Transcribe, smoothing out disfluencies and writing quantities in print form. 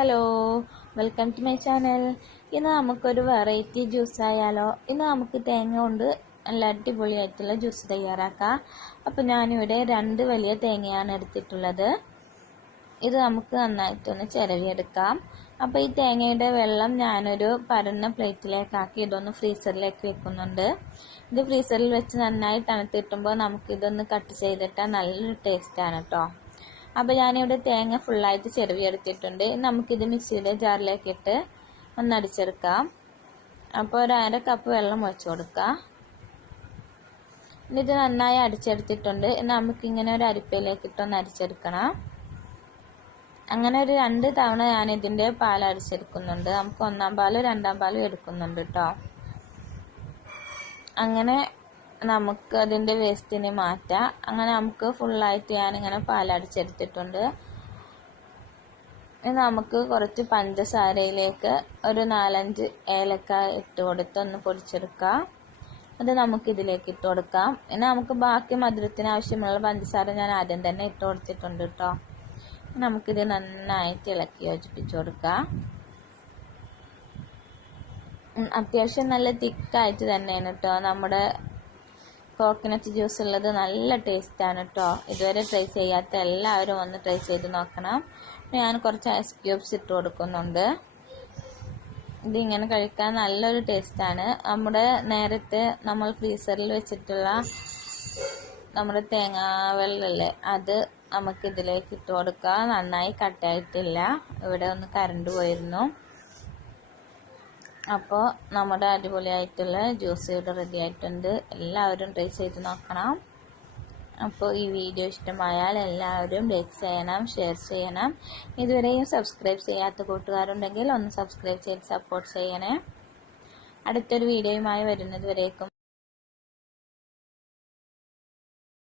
Hello, welcome to my channel. ഇന്ന് നമുക്കൊരു variety juice ആയാലോ. ഇന്ന് നമുക്ക് തേങ്ങ കൊണ്ട് നല്ല അടിപൊളിയായിട്ടുള്ള ജ്യൂസ് തയ്യാറാക്കാം. അപ്പോൾ ഞാനിവിടെ 2 വലിയ തേങ്ങയാണ് എടുത്തിട്ടുള്ളത്. ഇത് നമുക്ക് നന്നായിട്ടൊന്ന് ചിരവിയെടുക്കാം. അപ്പോൾ ഈ തേങ്ങയുടെ വെള്ളം ഞാനൊരു പരന്ന പ്ലേറ്റിലേക്കാക്കി ഇതൊന്ന് ഫ്രീസറിലേക്ക് വെക്കുന്നുണ്ട്. ഇത് ഫ്രീസറിൽ വെച്ച് നന്നായി തണുത്തിട്ടുമ്പോൾ നമുക്കിതൊന്ന് കട്ട് ചെയ്തിട്ടാൽ നല്ലൊരു ടേസ്റ്റാണ് കേട്ടോ. അപ്പോൾ ഞാനിവിടെ തേങ്ങ ഫുള്ളായിട്ട് ചിരവിയെടുത്തിട്ടുണ്ട്. നമുക്കിത് മിക്സിയുടെ ജാറിലേക്ക് ഇട്ട് ഒന്ന് അടിച്ചെടുക്കാം. അപ്പോൾ ഒരു 1/2 കപ്പ് വെള്ളം ഒഴിച്ചു കൊടുക്കാം. ഇത് നന്നായി അടിച്ചെടുത്തിട്ടുണ്ട്. നമുക്കിങ്ങനെ ഒരു അരിപ്പയിലേക്ക് ഇട്ടൊന്ന് അരിച്ചെടുക്കണം. അങ്ങനെ ഒരു 2 തവണ ഞാൻ ഇതിൻ്റെ പാൽ അടിച്ചെടുക്കുന്നുണ്ട്. നമുക്ക് 1-ാം പാലും 2-ാം പാലും എടുക്കുന്നുണ്ട് കേട്ടോ. അങ്ങനെ നമുക്ക് അതിൻ്റെ വേസ്റ്റിനെ മാറ്റാം. അങ്ങനെ നമുക്ക് ഫുള്ളായിട്ട് ഞാനിങ്ങനെ പാലടിച്ചെടുത്തിട്ടുണ്ട്. ഇനി നമുക്ക് കുറച്ച് പഞ്ചസാരയിലേക്ക് ഒരു 4-5 ഏലക്ക ഇട്ട് കൊടുത്ത് ഒന്ന് പൊടിച്ചെടുക്കാം. അത് നമുക്കിതിലേക്ക് ഇട്ട് കൊടുക്കാം. ഇനി നമുക്ക് ബാക്കി മധുരത്തിന് ആവശ്യമുള്ള പഞ്ചസാര ഞാൻ ആദ്യം തന്നെ ഇട്ട് കൊടുത്തിട്ടുണ്ട് കേട്ടോ. നമുക്കിത് നന്നായിട്ട് ഇളക്കി യോജിപ്പിച്ച് കൊടുക്കാം. അത്യാവശ്യം നല്ല തിക്കായിട്ട് തന്നെയാണ് കേട്ടോ. നമ്മുടെ കോക്കനട്ട് ജ്യൂസ് ഉള്ളത് നല്ല ടേസ്റ്റാണ് കേട്ടോ. ഇതുവരെ ട്രൈ ചെയ്യാത്ത എല്ലാവരും ഒന്ന് ട്രൈ ചെയ്ത് നോക്കണം. ഞാൻ കുറച്ച് ഐസ് ക്യൂബ്സ് ഇട്ട് കൊടുക്കുന്നുണ്ട്. ഇതിങ്ങനെ കഴിക്കാൻ നല്ലൊരു ടേസ്റ്റാണ്. നേരത്തെ നമ്മൾ ഫ്രീസറിൽ വെച്ചിട്ടുള്ള നമ്മുടെ തേങ്ങാ വെള്ളമല്ലേ, അത് നമുക്കിതിലേക്ക് ഇട്ട് കൊടുക്കാം. നന്നായി കട്ടായിട്ടില്ല. ഇവിടെ ഒന്ന് കറണ്ട് പോയിരുന്നു. അപ്പോൾ നമ്മുടെ അടിപൊളിയായിട്ടുള്ള ജ്യൂസ് ഇവിടെ റെഡി ആയിട്ടുണ്ട്. എല്ലാവരും ട്രൈ ചെയ്ത് നോക്കണം. അപ്പോൾ ഈ വീഡിയോ ഇഷ്ടമായാൽ എല്ലാവരും ലൈക്ക് ചെയ്യണം, ഷെയർ ചെയ്യണം. ഇതുവരെയും സബ്സ്ക്രൈബ് ചെയ്യാത്ത കൂട്ടുകാരുണ്ടെങ്കിൽ ഒന്ന് സബ്സ്ക്രൈബ് ചെയ്ത് സപ്പോർട്ട് ചെയ്യണേ. അടുത്തൊരു വീഡിയോയുമായി വരുന്നത് വരേക്കും